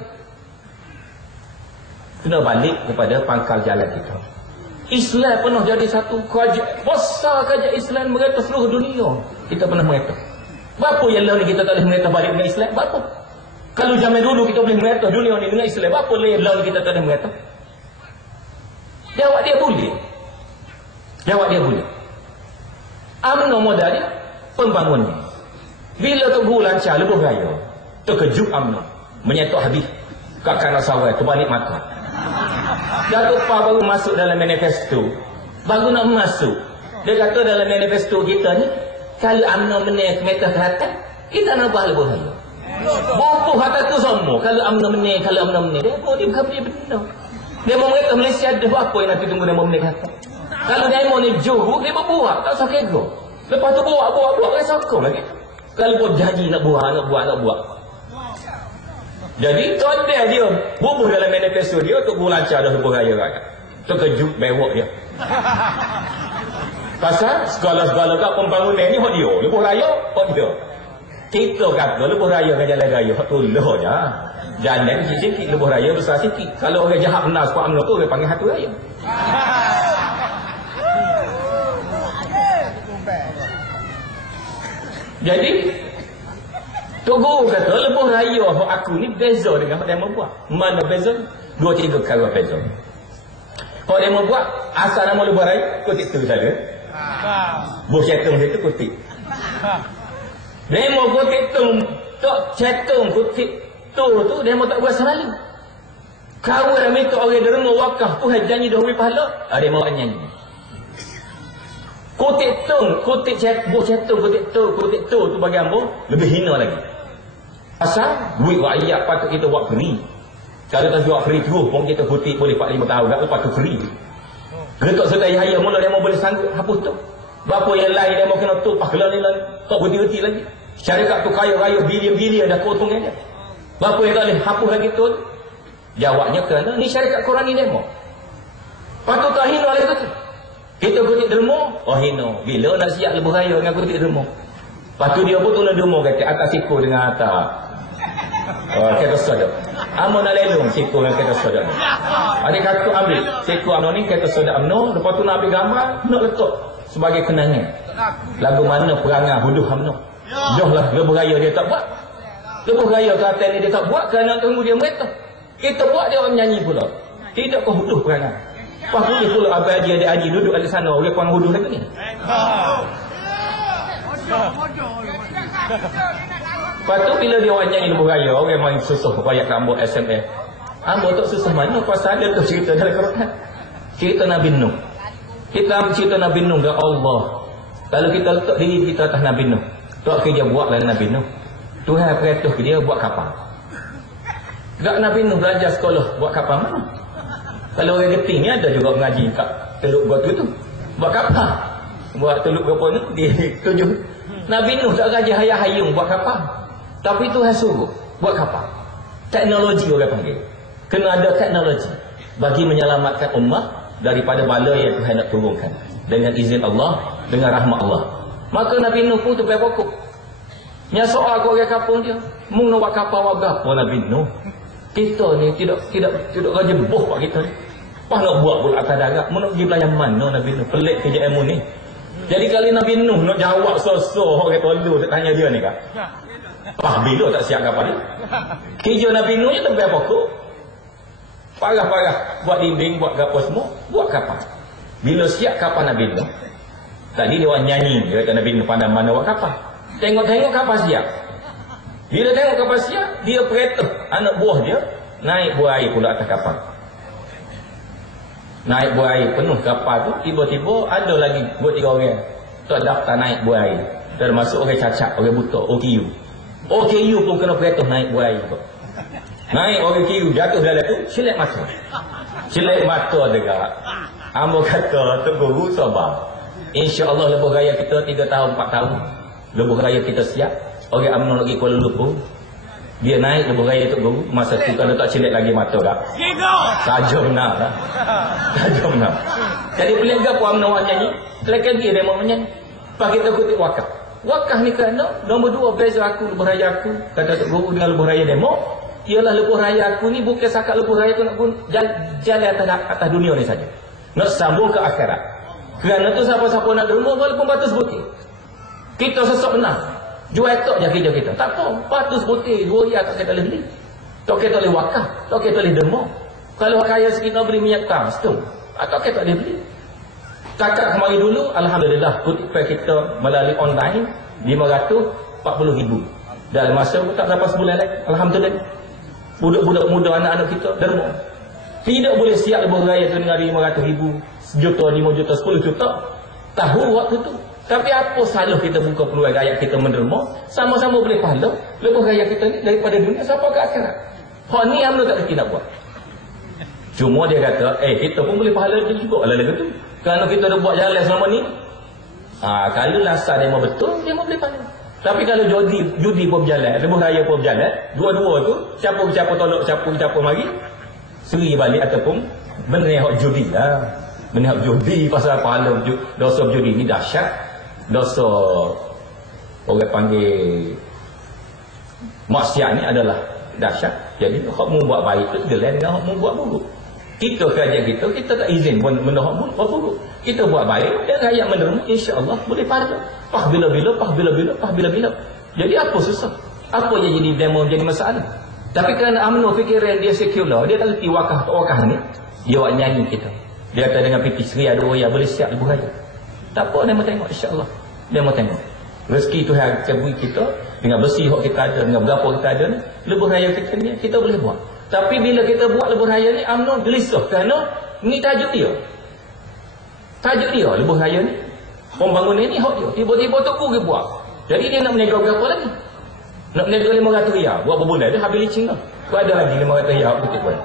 Kena balik kepada pangkal jalan kita. Islam pernah jadi satu kerajaan besar, kerajaan Islam merata seluruh dunia. Kita pernah merata. Berapa yang lain kita tak boleh merata balik dengan Islam? Berapa? Kalau zaman dulu kita boleh merata dunia ni dengan Islam, berapa yang lain kita tak boleh merata? Jawab dia boleh. Jawab dia boleh. UMNO modal dia pembangunnya. Bila tu guru lancar lebuh raya, terkejut UMNO menyetok habis kat kanan sawai terbalik mata. Datuk Pa baru masuk dalam manifesto. Baru nak masuk. Dia kata dalam manifesto kita ni, kalau UMNO menang meta ke atas, kita nak buat lebih raya. Bopoh atas tu semua. Kalau UMNO menang, dia bukan dia benar. Demo mereka Malaysia ada apa yang nanti tunggu demo menang ke atas. Kalau demo ni Johor, dia berbuat, tak usah kego. Lepas tu buat, dia sokong lagi. Kalau pun janji nak buat. Jadi total dia bubuh dalam manifesto dia untuk lancar dah lebuh raya rakyat. Terkejut bewok dia. Pasal segala-segala kat pembangunan ni hak dia. Lebuh raya hak dia. Kita kata lebuh raya ke jalan raya hak tuluh je. Jalan sikit lebuh raya besar sikit. Kalau orang jahat benar sebab UMNO tu orang panggil hatu raya. Jadi Togo kata lebuh raya aku ni beza dengan hak dia mau buat. Mana beza? 2-3 perkara beza. Hak dia mau buat asal nama lebuh raya kutip tu saja. Buh cetung itu kutip. Dia mau kutip tu tok cetung kutip tu dia mau tak buat selalu. Kau dah minta orang derma wakaf tu janji dah beri pahala. Dia mau nyanyi. Kutip buh cetung kutip tu bagi ambo lebih hina lagi. Asal duit rakyat patut kita buat free. Kalau tak buat free terus pun kita kutip boleh 4-5 tahun tak lepas tu free. Getok sedaya haya mula dia mau boleh sanggup hapus tu. Berapa yang lain dia mau kena tu pak kelan tak berhenti lagi. Syarikat tu kaya-kaya bilion-bilion dah potong dia. Berapa yang tak boleh hapus lagi tu? Jawabnya kerana ni syarikat korang ni demo. Patut tak hina oleh tu. Kita kutip dermo, hina. Bila nak siap lebuh raya dengan kutip dermo. Lepas tu dia pun tolong dermo kata atas siku dengan atas. Kata sodak. Amo nak lelong siku dengan kata sodak. Adik kakak ambil siku UMNO ni kata sodak UMNO. Lepas tu nak ambil gambar, nak letak sebagai kenangan. Lagu mana perangai huduh UMNO. Jom lah lebuh raya dia tak buat. Lebuh raya ke atas ni dia tak buat kerana tunggu dia mereka. Kita buat dia orang menyanyi pula. Tidak kau huduh perangai. Lepas tu dia pula abang haji adik haji duduk di sana. Orang kurang huduh lagi ni. Lepas tu bila dia orang nyanyi lebuh raya, orang main susah supaya ambo SMS. Ambo tak susah mana pasal dia tu cerita dalam Quran. Cerita Nabi Nuh. Kita ambil cerita Nabi Nuh dengan Allah. Kalau kita letak diri kita atas Nabi Nuh, tak kerja buatlah Nabi Nuh. Tuhan perintah dia buat kapal. Tak Nabi Nuh belajar sekolah buat kapal mana? Kalau orang geting ni ada juga mengaji kat Teluk Batu tu. Buat kapal. Buat Teluk Batu ni ditunjuk. Nabi Nuh tak gaji hayang-hayung buat kapal. Tapi Tuhan suruh buat kapal. Teknologi orang panggil. Kena ada teknologi bagi menyelamatkan umat daripada bala yang Tuhan nak turunkan. Dengan izin Allah, dengan rahmat Allah. Maka Nabi Nuh pun terbaik pokok. Yang soal kau orang kapal dia. Mung nak buat kapal buat apa Nabi Nuh? Kita ni tidak raja boh buat kita ni. Apa nak buat pula atas darat? Mau nak pergi belayar mana Nabi Nuh? Pelik kerja ilmu ni. Jadi kali Nabi Nuh nak jawab sosok orang tolu tak tanya dia ni kak. Bila tak siap kapal ni? Kerja Nabi Nuh ni terbaik pokok. Parah-parah. Buat dinding, buat kapal semua. Buat kapal. Bila siap kapal Nabi Nuh. Tadi dia orang nyanyi. Dia kata Nabi Nuh pandang mana buat kapal. Tengok-tengok kapal siap. Bila tengok kapal siap, dia perintah anak buah dia naik buah air pula atas kapal. Naik buah air penuh kapal tu, tiba-tiba ada lagi 2-3 orang tak daftar naik buah air. Termasuk orang cacat, orang buta, OKU. OKU pun kena perintah naik buah air tu. Naik OKU jatuh dalam tu, celak mata. Celak mata dekat. Ambo kata, Tok Guru sabar. InsyaAllah lebuh raya kita 3 tahun, 4 tahun. Lebuh raya kita siap. Orang UMNO lagi Kuala Lumpur. Dia naik lebuh raya Tok Guru. Masa tu kalau tak celak lagi mata tak. Saja benar lah. Saja benar. Jadi pelik apa UMNO orang nyanyi? Selekan dia mau menyanyi. Lepas kita kutip wakaf. Wakaf ni kerana nombor 2 beza aku lebuh raya aku. Kata Tok Guru dengan lebuh raya demo. Ialah lebuh raya aku ni bukan sakat lebuh raya tu nak pun jalan atas dunia ni saja. Nak sambung ke akhirat. Kerana tu siapa-siapa nak derma walaupun batus putih. Kita sesak benar. Jual tok je kerja kita. Tak apa. Batus putih. 2 riyal tak kita boleh beli. Tak kita boleh wakaf. Tak kita boleh derma. Kalau kaya sikit nak beli minyak tam. Setung. Tak kita boleh beli. Cakap kemari dulu. Alhamdulillah. Kutipan kita melalui online. 540,000. Dalam masa tak dapat sebulan lagi. Alhamdulillah. Budak-budak muda anak-anak kita derma. Tidak boleh siap lebuh raya tu dengan 500,000, sejuta, 5 juta, 10 juta. Tahu waktu tu. Tapi apa salah kita buka peluang rakyat kita menderma, sama-sama boleh pahala lebuh raya kita ni daripada dunia sampai ke akhirat. Hak ni UMNO tak kerti nak buat. Cuma dia kata, kita pun boleh pahala itu juga ala lagu tu. Kerana kita dah buat jalan selama ni. Kalau lasar dia mau betul, dia mau boleh pahala. Tapi kalau judi pun berjalan, lebuh raya pun berjalan, dua-dua tu, siapa tolak, siapa mari, seri balik ataupun benda yang judi lah. Benda yang judi pasal pahala dosa judi ni dahsyat. Dosa orang panggil maksiat ni adalah dahsyat. Jadi hak mu buat baik tu lain dengan hak mu buat buruk. Kita kerajaan kita tak izin pun benda hak buat buruk. Kita buat baik dan rakyat menerima, insya-Allah boleh pahala. Pah bila-bila. Jadi apa susah? Apa yang jadi demo jadi masalah? Tapi kerana UMNO fikiran dia sekular, dia tak reti wakah ni. Dia buat nyanyi kita. Dia kata dengan piti seri ada orang boleh siap lebuh raya. Tak apa, dia mau tengok insya-Allah. Dia mau tengok. Rezeki Tuhan beri kita dengan besi hak kita ada, dengan berapa kita ada ni, lebuh raya kita ni kita boleh buat. Tapi bila kita buat lebuh raya ni, UMNO gelisah kerana ni tajuk dia. Tajuk dia lebuh raya ni. Pembangunan ni hak dia. Tiba-tiba tu pergi buat. Jadi dia nak meniaga berapa lagi? Nak meniaga 500 riyal. Buat berbulan dia habis licin dah. Kau ada lagi 500 riyal betul pun.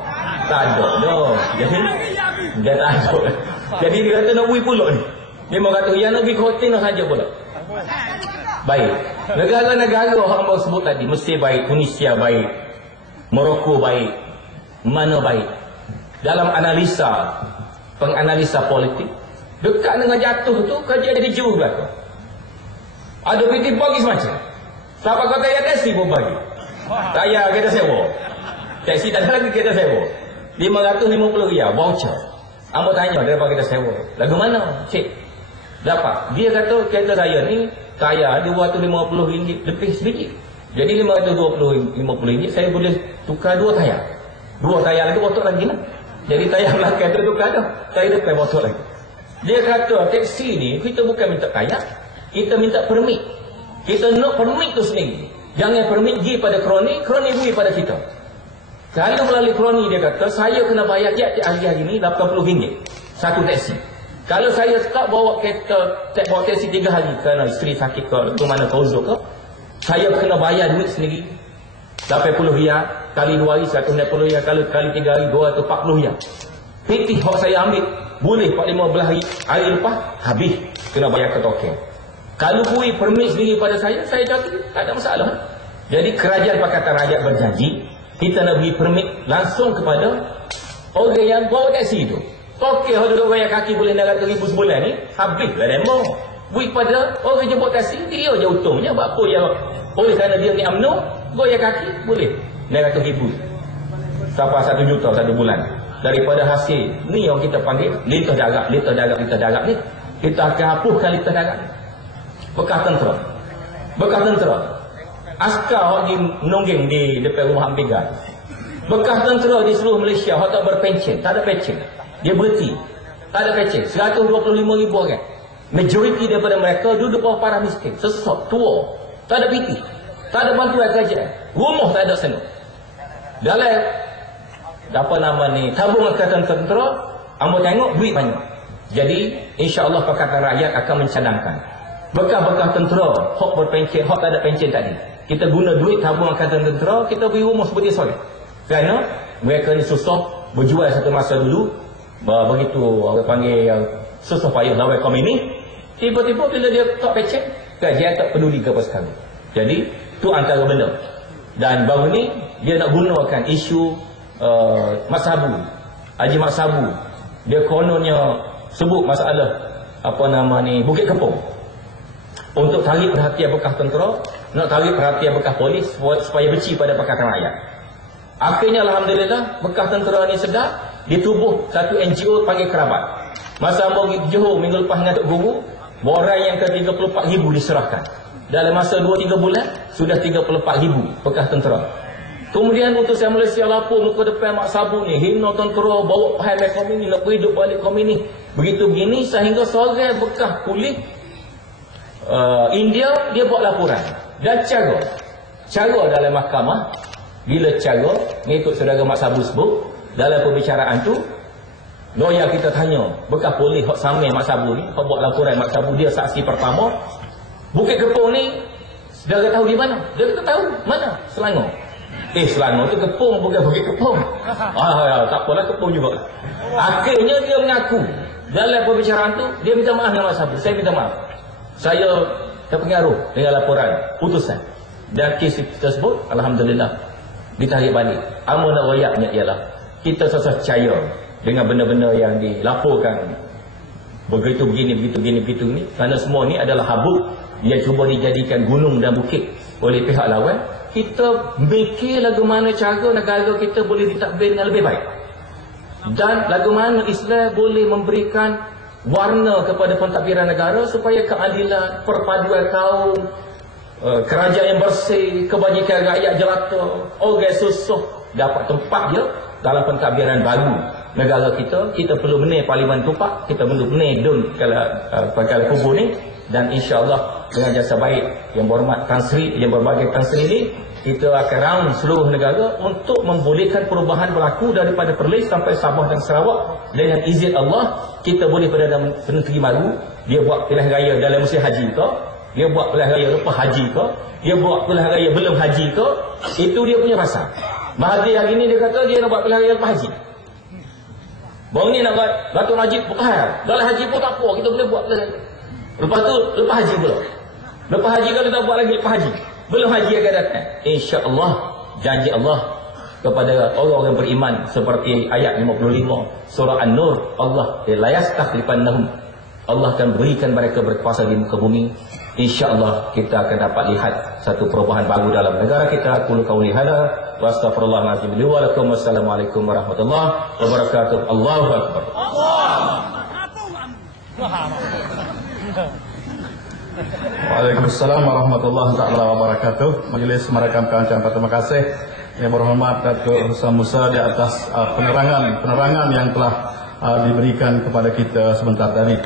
Tak ada dah. Jadi dia tak ada. Jadi dia kata nak bui pulak ni. 500 riyal nak pergi ke hotel nak saja pula. Baik. Negara-negara hamba sebut tadi, Mesir baik, Tunisia baik, Morocco baik, mana baik. Dalam penganalisa politik, dekat dengan jatuh tu kerja jadi jauh belakang. Ada PT bagi semacam. Siapa kata ya taksi pun bagi. Saya kita sewa. Taksi tak ada lagi kita sewa. 550 riyal voucher. Amba tanya daripada kita sewa. Lagu mana? Cik. Dapat. Dia kata kereta saya ni kaya RM250 lebih sedikit. Jadi RM550 saya boleh tukar 2 tayar. 2 tayar lagi motor lagi lah. Jadi tayar belakang tu tukar dah. Saya tukar motor lagi. Dia kata taksi ni kita bukan minta kaya, kita minta permit. Kita nak permit tu sendiri. Jangan permit pergi pada kroni beri pada kita. Kalau melalui kroni dia kata saya kena bayar tiap-tiap hari ni RM80 satu taksi. Kalau saya tak bawa taksi 3 hari kerana isteri sakit ke mana ke uzur ke, saya kena bayar duit sendiri. RM80 kali 2 hari RM160, kalau kali 3 hari RM240. PT hak saya ambil boleh 15 hari lepas habis kena bayar ke token. Kalau beri permit sendiri pada saya jatuh tak ada masalah. Jadi kerajaan Pakatan Rakyat berjanji kita nak beri permit langsung kepada orang yang bawa taksi itu. Token hak duduk bayar kaki boleh RM900,000 sebulan ni habislah demo. Beri pada orang jemput taksi dia je untungnya. Buat apa yang kerana dia ni UMNO bayar kaki boleh RM900,000 sampai 1 juta satu bulan. Daripada hasil ni yang kita panggil lintas darat ni, kita akan hapuskan lintas darat ni. Bekas tentera askar yang menonggeng di depan rumah Ambigan, bekas tentera di seluruh Malaysia yang tak berpencen, tak ada pencen, dia berhenti, tak ada pencen. 125,000 orang, majoriti daripada mereka duduk bawah parah miskin, sesak, tua, tak ada PT, tak ada bantuan kerajaan, rumah tak ada sana. Dalam tabung angkatan tentera, amba tengok duit banyak. Jadi insya-Allah Pakatan Rakyat akan mencadangkan bekas-bekas tentera hak berpencen, hak tak ada pencen tadi, kita guna duit tabung angkatan tentera, kita beri rumah seperti soleh. Kerana mereka ni susah berjual satu masa dulu, begitu orang panggil susah payah lawan kaum ini. Tiba-tiba bila dia tak pencen, kerajaan tak peduli ke apa sekali. Jadi tu antara benda. Dan baru ni dia nak gunakan isu Mak Sabu, Haji Mak Sabu. Dia kononnya sebut masalah Bukit Kepong untuk tarik perhatian bekas tentera, nak tarik perhatian bekas polis supaya benci pada Pakatan Rakyat. Akhirnya alhamdulillah bekas tentera ni sedar, ditubuh satu NGO panggil Kerabat. Masa hamba pergi Johor minggu lepas dengan Tok Guru, borang yang ke-34,000 diserahkan. Dalam masa 2-3 bulan sudah 34,000 bekas tentera. Kemudian utusan Malaysia lapor muka depan Mak Sabu ni, hina tentera, bawa pahal kaum ini, nak hidup balik kaum ini. Begitu begini sehingga seorang bekas polis India dia buat laporan. Dan cara dalam mahkamah, bila cara mengikut saudara Mak Sabu sebut, dalam perbicaraan tu, lawyer kita tanya, bekas polis hak samai Mak Sabu ni, hak buat laporan Mak Sabu, dia saksi pertama. Bukit Kepong ni, saudara tahu di mana? Dia kata tahu, mana? Selangor. Selangor tu Kepong, bukan Bukit Kepong. Tak apalah, Kepong juga. Akhirnya dia mengaku, dalam perbicaraan tu, dia minta maaf dengan Mak Sabu. Saya minta maaf. Saya terpengaruh dengan laporan, putusan. Dan kes tersebut, alhamdulillah, ditarik balik. Amanah rakyatnya ialah, kita sesat percaya dengan benda-benda yang dilaporkan begitu begini ni, kerana semua ni adalah habuk yang cuba dijadikan gunung dan bukit oleh pihak lawan. Kita fikir lagu mana cara negara kita boleh ditadbir dengan lebih baik, dan lagu mana Islam boleh memberikan warna kepada pentadbiran negara supaya keadilan, perpaduan kaum, kerajaan yang bersih, kebajikan rakyat jelata, orang susah dapat tempat je dalam pentadbiran baru negara kita. Kita perlu benih Parlimen Tupak, kita perlu benih dun kalau kubur ni, dan insya-Allah dengan jasa baik yang berhormat Tan Sri, yang berbagai Tan Sri ni, kita akan round seluruh negara untuk membolehkan perubahan berlaku daripada Perlis sampai Sabah dan Sarawak. Dengan izin Allah, kita boleh berada dalam negeri baru. Dia buat pilihan raya dalam musim haji ke, dia buat pilihan raya lepas haji ke, dia buat pilihan raya belum haji ke, itu dia punya pasal. Mahathir hari ni dia kata dia nak buat pilihan raya lepas haji. Baru ni nak buat Datuk Najib bukan. Dalam haji pun tak apa, kita boleh buat pilihan. Lepas tu, lepas haji pula. Lepas haji kalau kita buat lagi lepas haji. Belum haji akan datang. InsyaAllah, janji Allah kepada orang-orang beriman seperti ayat 55 surah An-Nur, Allah la yastakhlifannahum, Allah akan berikan mereka berkuasa di muka bumi. InsyaAllah kita akan dapat lihat satu perubahan baru dalam negara kita. Qul qauli hadza wa astaghfirullahalazim li wa lakum. Wassalamualaikum warahmatullahi wabarakatuh. Allahu akbar. Waalaikumsalam warahmatullahi wabarakatuh. Majelis merekamkan ucapan terima kasih yang berhormat Datuk Husam Musa di atas penerangan yang telah diberikan kepada kita sebentar tadi.